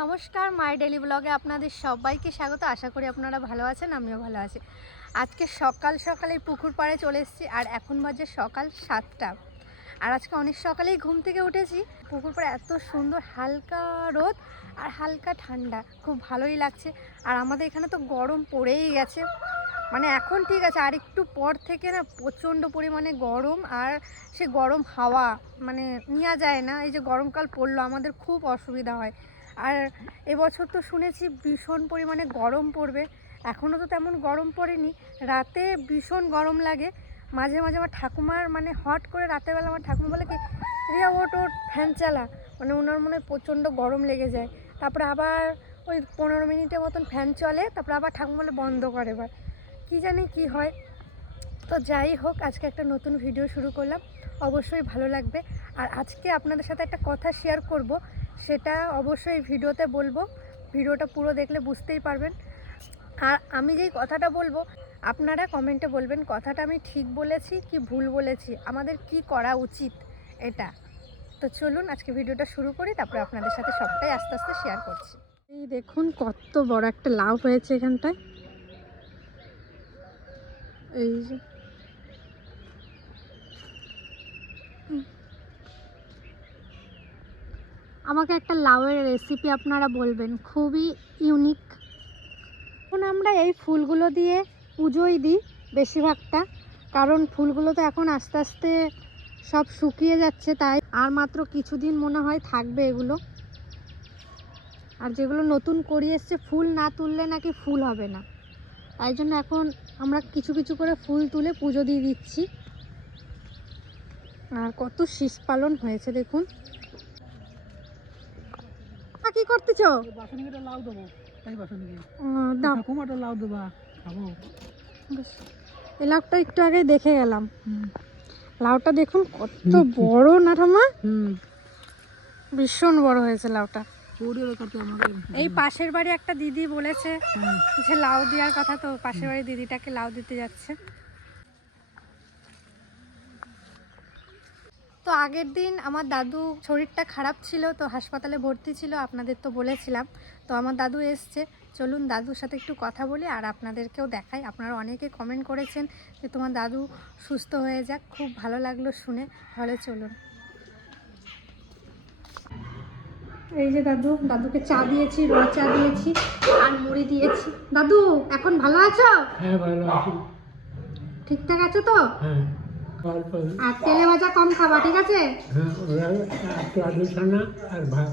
নমস্কার, মাই ডেলি ব্লগে আপনাদের সবাইকে স্বাগত। আশা করি আপনারা ভালো আছেন, আমিও ভালো আছি। আজকে সকাল সকালে পুকুর পাড়ে চলে এসেছি আর এখন বাজে সকাল 7টা। আর আজকে অনেক সকালেই ঘুম থেকে উঠেছি। পুকুর পাড়ে এত সুন্দর হালকা রোদ আর হালকা ঠান্ডা, খুব ভালোই লাগছে। আর আমাদের এখানে তো গরম পড়েই গেছে, মানে এখন ঠিক আছে, আর একটু পর থেকে না প্রচণ্ড পরিমাণে গরম। আর সে গরম হাওয়া মানে নেওয়া যায় না। এই যে গরমকাল পড়লো আমাদের খুব অসুবিধা হয়। আর এবছর তো শুনেছি ভীষণ পরিমাণে গরম পড়বে। এখনও তো তেমন গরম পড়েনি, রাতে ভীষণ গরম লাগে। মাঝে মাঝে আমার ঠাকুমার মানে হট করে রাতের বেলা আমার ঠাকুমা বলে কি, রিয়া ওট ওট ফ্যান চালা, মানে ওনার মনে প্রচণ্ড গরম লেগে যায়। তারপরে আবার ওই 15 মিনিটের মতন ফ্যান চলে, তারপরে আবার ঠাকুমা বলে বন্ধ করে। এবার কী জানি কি হয়। তো যাই হোক, আজকে একটা নতুন ভিডিও শুরু করলাম, অবশ্যই ভালো লাগবে। আর আজকে আপনাদের সাথে একটা কথা শেয়ার করব, সেটা অবশ্যই ভিডিওতে বলবো। ভিডিওটা পুরো দেখলে বুঝতেই পারবেন। আর আমি যেই কথাটা বলবো আপনারা কমেন্টে বলবেন কথাটা আমি ঠিক বলেছি কি ভুল বলেছি, আমাদের কি করা উচিত এটা। তো চলুন আজকে ভিডিওটা শুরু করি, তারপরে আপনাদের সাথে সবটাই আস্তে আস্তে শেয়ার করছি। এই দেখুন কত বড় একটা লাউ হয়েছে এখানটায়। এই যে আমাকে একটা লাউয়ের রেসিপি আপনারা বলবেন, খুবই ইউনিক। এখন আমরা এই ফুলগুলো দিয়ে পুজোই দিই বেশিরভাগটা, কারণ ফুলগুলো তো এখন আস্তে আস্তে সব শুকিয়ে যাচ্ছে, তাই আর মাত্র কিছুদিন মনে হয় থাকবে এগুলো। আর যেগুলো নতুন করি এসছে ফুল না তুললে নাকি ফুল হবে না, তাই জন্য এখন আমরা কিছু কিছু করে ফুল তুলে পুজো দিয়ে দিচ্ছি। আর কত শীষ পালন হয়েছে দেখুন। কি করতেছ? এই লাউটা একটু আগে দেখে গেলাম, লাউটা দেখুন কত বড় না ঠাম্মা, ভীষণ বড় হয়েছে লাউটা। এই পাশের বাড়ি একটা দিদি বলেছে যে লাউ দেওয়ার কথা, তো পাশের বাড়ি দিদিটাকে লাউ দিতে যাচ্ছে। তো আগের দিন আমার দাদু শরীরটা খারাপ ছিল, তো হাসপাতালে ভর্তি ছিল, আপনাদের তো বলেছিলাম। তো আমার দাদু এসছে, চলুন দাদুর সাথে একটু কথা বলি আর আপনাদেরকেও দেখাই। আপনারা অনেকে কমেন্ট করেছেন যে তোমার দাদু সুস্থ হয়ে যাক, খুব ভালো লাগলো শুনে। তাহলে চলুন। এই যে দাদু, দাদুকে চা দিয়েছি, র চা দিয়েছি আর মুড়ি দিয়েছি। দাদু এখন ভালো আছো? হ্যাঁ ভালো আছি। ঠিকঠাক আছো তো? হ্যাঁ। আর তেলে ভাজা কম খাবা, ঠিক আছে? হ্যাঁ ওরা একটু আলু ছানা আর ভাত।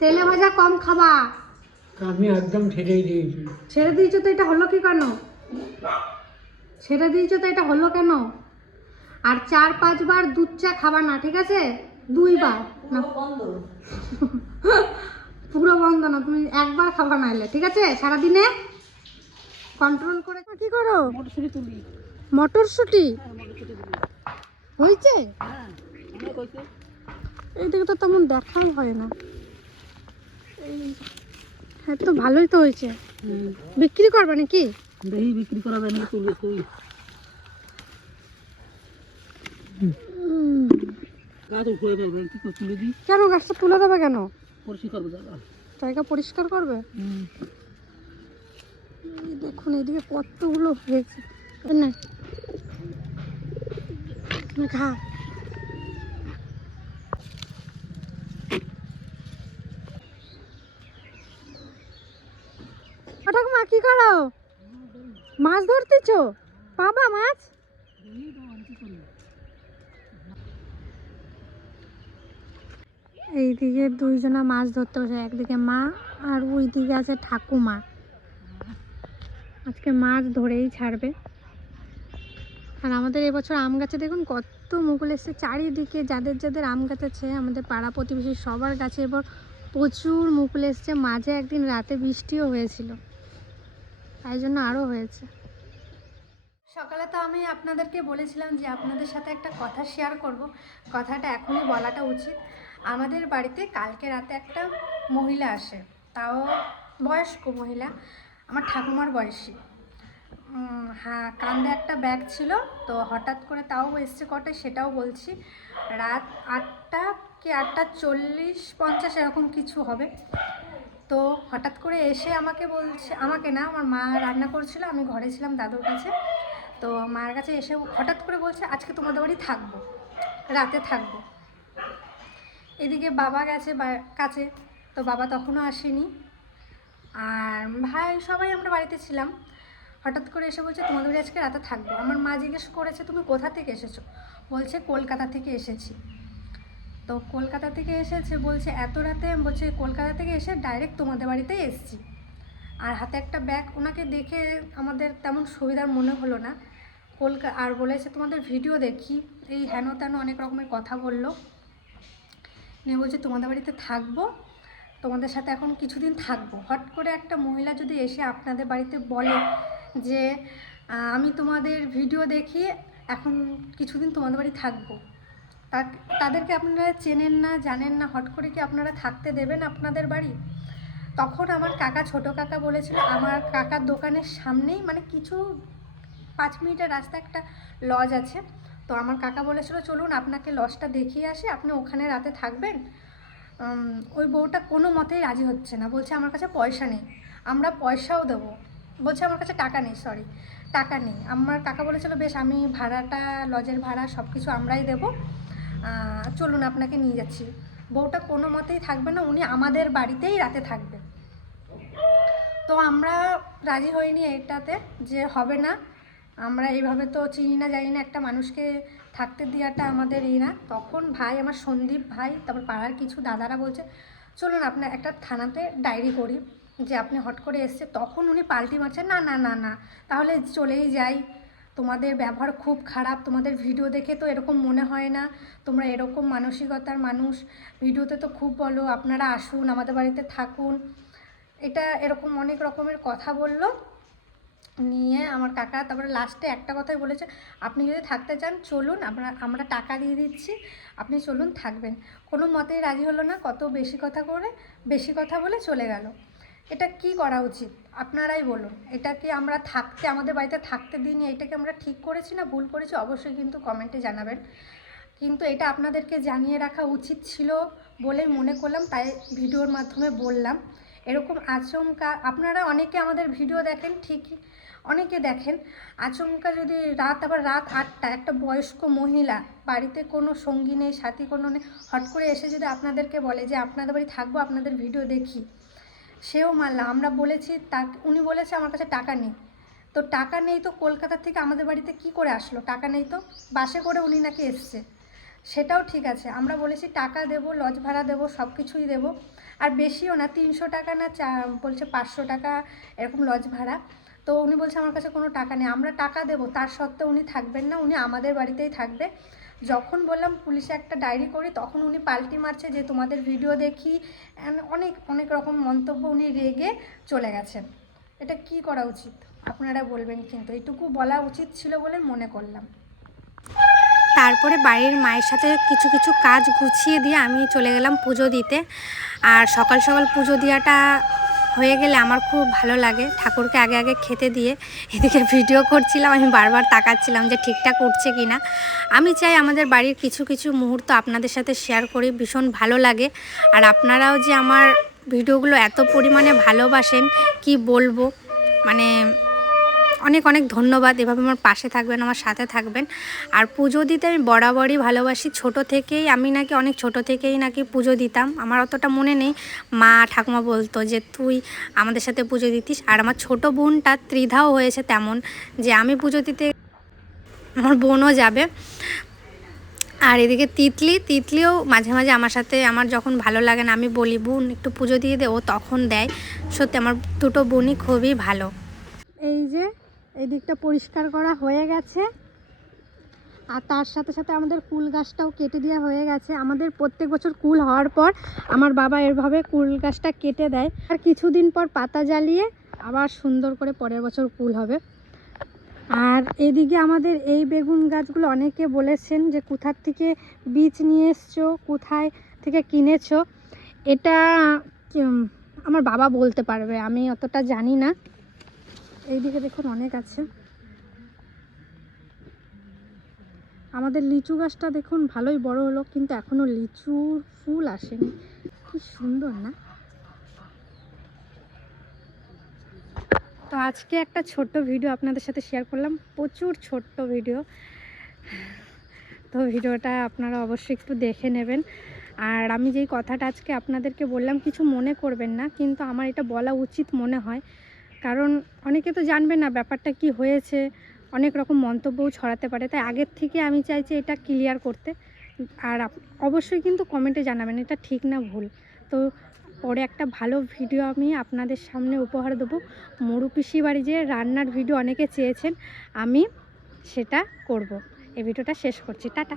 তেলে ভাজা কম খাবা। আমি একদম ছেড়েই দিয়েছি। ছেড়ে দিয়েছো তো এটা হলো কি কেন? ছেড়ে দিয়েছো তো এটা হলো কেন? আর 4-5 বার দুধ চা খাবা না, ঠিক আছে? 2 বার না, পুরো বন্ধ না, তুমি একবার খাবা না এলে, ঠিক আছে? সারাদিনে কন্ট্রোল করে। কি করো? মটরশুঁটি তুলি। মটরশুঁটি হয়েছে? এইদিকে তো তেমন দেখাই হয় না। হ্যাঁ তো ভালোই তো হয়েছে। বিক্রি করবে নাকি? দেখি বিক্রি করা যায় না, তুলি তুই গাছ উপরে পারবে কি করে তুলে দিই? কেন গাছটা তুলে দেবে কেন? পরিষ্কার করবে জায়গা। জায়গা পরিষ্কার করবে। এই দেখুন এইদিকে কতগুলো হয়েছে না, খা। ঠাকুমা কি করো? মাছ ধরতেছ? পাবা মাছ? এইদিকে 2 জনা মাছ ধরতে বসে, একদিকে মা আর ওই দিকে আছে ঠাকুমা। আজকে মাছ ধরেই ছাড়বে। আর আমাদের এবছর আম গাছে দেখুন কত মুকুল এসছে চারিদিকে, যাদের যাদের আম গাছ আছে আমাদের পাড়া প্রতিবেশী সবার গাছে এবার প্রচুর মুকুল এসছে। মাঝে একদিন রাতে বৃষ্টিও হয়েছিল, তাই জন্য আরও হয়েছে। সকালে তো আমি আপনাদেরকে বলেছিলাম যে আপনাদের সাথে একটা কথা শেয়ার করব, কথাটা এখনই বলাটা উচিত। আমাদের বাড়িতে কালকে রাতে একটা মহিলা আসে, তাও বয়স্ক মহিলা, আমার ঠাকুমার বয়সী। হ্যাঁ, কাঁধে একটা ব্যাগ ছিল, তো হঠাৎ করে তাও এসছে কটায় সেটাও বলছি, রাত 8টা কি 8:40-50 এরকম কিছু হবে। তো হঠাৎ করে এসে আমাকে বলছে, আমাকে না, আমার মা রান্না করছিল, আমি ঘরে ছিলাম দাদুর কাছে। তো মার কাছে এসে হঠাৎ করে বলছে আজকে তোমাদের বাড়ি থাকবো, রাতে থাকবো। এদিকে বাবা গেছে কাছে, তো বাবা তখনও আসেনি, আর ভাই সবাই আমরা বাড়িতে ছিলাম। হঠাৎ করে এসে বলছে তোমাদের বাড়ি আজকে রাতে থাকবো। আমার মা জিজ্ঞেস করেছে তুমি কোথা থেকে এসেছো? বলছে কলকাতা থেকে এসেছি। তো কলকাতা থেকে এসেছে বলছে এত রাতে, বলছে কলকাতা থেকে এসে ডাইরেক্ট তোমাদের বাড়িতেই এসেছি। আর হাতে একটা ব্যাগ, ওনাকে দেখে আমাদের তেমন সুবিধার মনে হলো না। আর বলেছে তোমাদের ভিডিও দেখি, এই হেন তেন অনেক রকমের কথা বললো। নিয়ে বলছে তোমাদের বাড়িতে থাকবো, তোমাদের সাথে এখন কিছুদিন থাকবো। হট করে একটা মহিলা যদি এসে আপনাদের বাড়িতে বলে যে আমি তোমাদের ভিডিও দেখি এখন কিছুদিন তোমাদের বাড়ি থাকবো, তাদেরকে আপনারা চেনেন না, জানেন না, হট করে কি আপনারা থাকতে দেবেন আপনাদের বাড়ি? তখন আমার কাকা, ছোট কাকা বলেছিল, আমার কাকার দোকানের সামনেই মানে কিছু 5 মিনিটের রাস্তা একটা লজ আছে। তো আমার কাকা বলেছিল চলুন আপনাকে লজটা দেখিয়ে আসি, আপনি ওখানে রাতে থাকবেন। ওই বউটা কোনো মতেই রাজি হচ্ছে না, বলছে আমার কাছে পয়সা নেই, আমরা পয়সাও দেবো। বলছে আমার কাছে টাকা নেই, টাকা নেই। আমার কাকা বলেছিল বেশ আমি ভাড়াটা, লজের ভাড়া সব কিছু আমরাই দেবো, চলুন আপনাকে নিয়ে যাচ্ছি। বউটা কোনো মতেই থাকবে না, উনি আমাদের বাড়িতেই রাতে থাকবে। তো আমরা রাজি হইনি এটাতে, যে হবে না, আমরা এইভাবে তো চিনি না জানি না, একটা মানুষকে থাকতে দেওয়াটা আমাদের না। তখন ভাই, আমার সন্দীপ ভাই, তারপর পাড়ার কিছু দাদারা বলছে চলুন আপনার একটা থানাতে ডায়েরি করি যে আপনি হট করে এসছে। তখন উনি পাল্টি মারছেন, না না না না, তাহলে চলেই যাই, তোমাদের ব্যবহার খুব খারাপ, তোমাদের ভিডিও দেখে তো এরকম মনে হয় না, তোমরা এরকম মানসিকতার মানুষ, ভিডিওতে তো খুব বলো, আপনারা আসুন আমাদের বাড়িতে থাকুন। এটা এরকম অনেক রকমের কথা বলল। নিয়ে আমার কাকা তারপরে লাস্টে একটা কথাই বলেছে, আপনি যদি থাকতে চান চলুন, আমরা টাকা দিয়ে দিচ্ছি, আপনি চলুন থাকবেন। কোনো মতেই রাজি হলো না, কত বেশি কথা বলে চলে গেল। এটা কি করা উচিত আপনারাই বলুন? এটা কি আমরা আমাদের বাড়িতে থাকতে দিইনি, এটাকে আমরা ঠিক করেছি না ভুল করেছি? অবশ্যই কিন্তু কমেন্টে জানাবেন। কিন্তু এটা আপনাদেরকে জানিয়ে রাখা উচিত ছিল বলে মনে করলাম, তাই ভিডিওর মাধ্যমে বললাম। এরকম আচমকা আপনারা অনেকে আমাদের ভিডিও দেখেন, ঠিকই অনেকে দেখেন, আচমকা যদি আবার রাত 8টা একটা বয়স্ক মহিলা, বাড়িতে কোনো সঙ্গী নেই, সাথী কোনো নেই, হট করে এসে যদি আপনাদেরকে বলে যে আপনাদের বাড়ি থাকবো, আপনাদের ভিডিও দেখি, সেও মানলাম। আমরা বলেছি, উনি বলেছে আমার কাছে টাকা নেই। তো টাকা নেই তো কলকাতা থেকে আমাদের বাড়িতে কি করে আসলো? টাকা নেই তো, বাসে করে উনি নাকি এসছে, সেটাও ঠিক আছে। আমরা বলেছি টাকা দেবো, লজ ভাড়া দেবো, সব কিছুই দেবো, আর বেশিও না, 300 টাকা না, বলছে 500 টাকা এরকম লজ ভাড়া। তো উনি বলছে আমার কাছে কোনো টাকা নেই। আমরা টাকা দেবো, তার সত্ত্বেও উনি থাকবেন না, উনি আমাদের বাড়িতেই থাকবে। যখন বললাম পুলিশে একটা ডায়েরি করি, তখন উনি পাল্টি মারছে যে তোমাদের ভিডিও দেখি, অনেক অনেক রকম মন্তব্য, উনি রেগে চলে গেছেন। এটা কি করা উচিত আপনারা বলবেন, কিন্তু এইটুকু বলা উচিত ছিল বলে মনে করলাম। তারপরে বাড়ির মায়ের সাথে কিছু কিছু কাজ গুছিয়ে দিয়ে আমি চলে গেলাম পুজো দিতে। আর সকাল সকাল পুজো দেওয়াটা হয়ে গেলে আমার খুব ভালো লাগে, ঠাকুরকে আগে আগে খেতে দিয়ে। এদিকে ভিডিও করছিলাম, আমি বারবার তাকাচ্ছিলাম যে ঠিকঠাক উঠছে কি না। আমি চাই আমাদের বাড়ির কিছু কিছু মুহূর্ত আপনাদের সাথে শেয়ার করি, ভীষণ ভালো লাগে। আর আপনারাও যে আমার ভিডিওগুলো এত পরিমাণে ভালোবাসেন কি বলবো, মানে অনেক অনেক ধন্যবাদ। এভাবে আমার পাশে থাকবেন, আমার সাথে থাকবেন। আর পুজো দিতে আমি বরাবরই ভালোবাসি, ছোট থেকেই আমি নাকি অনেক ছোট থেকেই নাকি পুজো দিতাম। আমার অতটা মনে নেই, মা ঠাকুমা বলতো যে তুই আমাদের সাথে পুজো দিতিস। আর আমার ছোট বোনটা ত্রিধাও হয়েছে তেমন, যে আমি পুজো দিতে আমার বোনও যাবে। আর এদিকে তিতলিও মাঝে মাঝে আমার সাথে, আমার যখন ভালো লাগে না আমি বলি বোন একটু পুজো দিয়ে দে, ও তখন দেয়। সত্যি আমার দুটো বোনই খুবই ভালো। এই যে এই দিকটা পরিষ্কার করা হয়ে গেছে, আর তার সাথে সাথে আমাদের কুল গাছটাও কেটে দেওয়া হয়ে গেছে। আমাদের প্রত্যেক বছর কুল হওয়ার পর আমার বাবা এভাবে কুল গাছটা কেটে দেয়, আর কিছুদিন পর পাতা জ্বালিয়ে আবার সুন্দর করে পরের বছর কুল হবে। আর এদিকে আমাদের এই বেগুন গাছগুলো অনেকে বলেছেন যে কোথার থেকে বীজ নিয়ে এসছো, কোথায় থেকে কিনেছো। এটা আমার বাবা বলতে পারবে, আমি অতটা জানি না। এইদিকে দেখুন অনেক আছে। আমাদের লিচু গাছটা দেখুন ভালোই বড় হলো, কিন্তু এখনও লিচুর ফুল আসেনি। কি সুন্দর না? তো আজকে একটা ছোট্ট ভিডিও আপনাদের সাথে শেয়ার করলাম, প্রচুর ছোট্ট ভিডিও। তো ভিডিওটা আপনারা অবশ্যই একটু দেখে নেবেন। আর আমি যেই কথাটা আজকে আপনাদেরকে বললাম, কিছু মনে করবেন না, কিন্তু আমার এটা বলা উচিত মনে হয়, কারণ অনেকে তো জানবে না ব্যাপারটা কি হয়েছে, অনেক রকম মন্তব্যও ছড়াতে পারে। তাই আগের থেকে আমি চাইছি এটা ক্লিয়ার করতে। আর অবশ্যই কিন্তু কমেন্টে জানাবেন এটা ঠিক না ভুল। তো পরে একটা ভালো ভিডিও আমি আপনাদের সামনে উপহার দেবো। মরু পিসি বাড়ি যে রান্নার ভিডিও অনেকে চেয়েছেন, আমি সেটা করব। এই ভিডিওটা শেষ করছি, টাটা।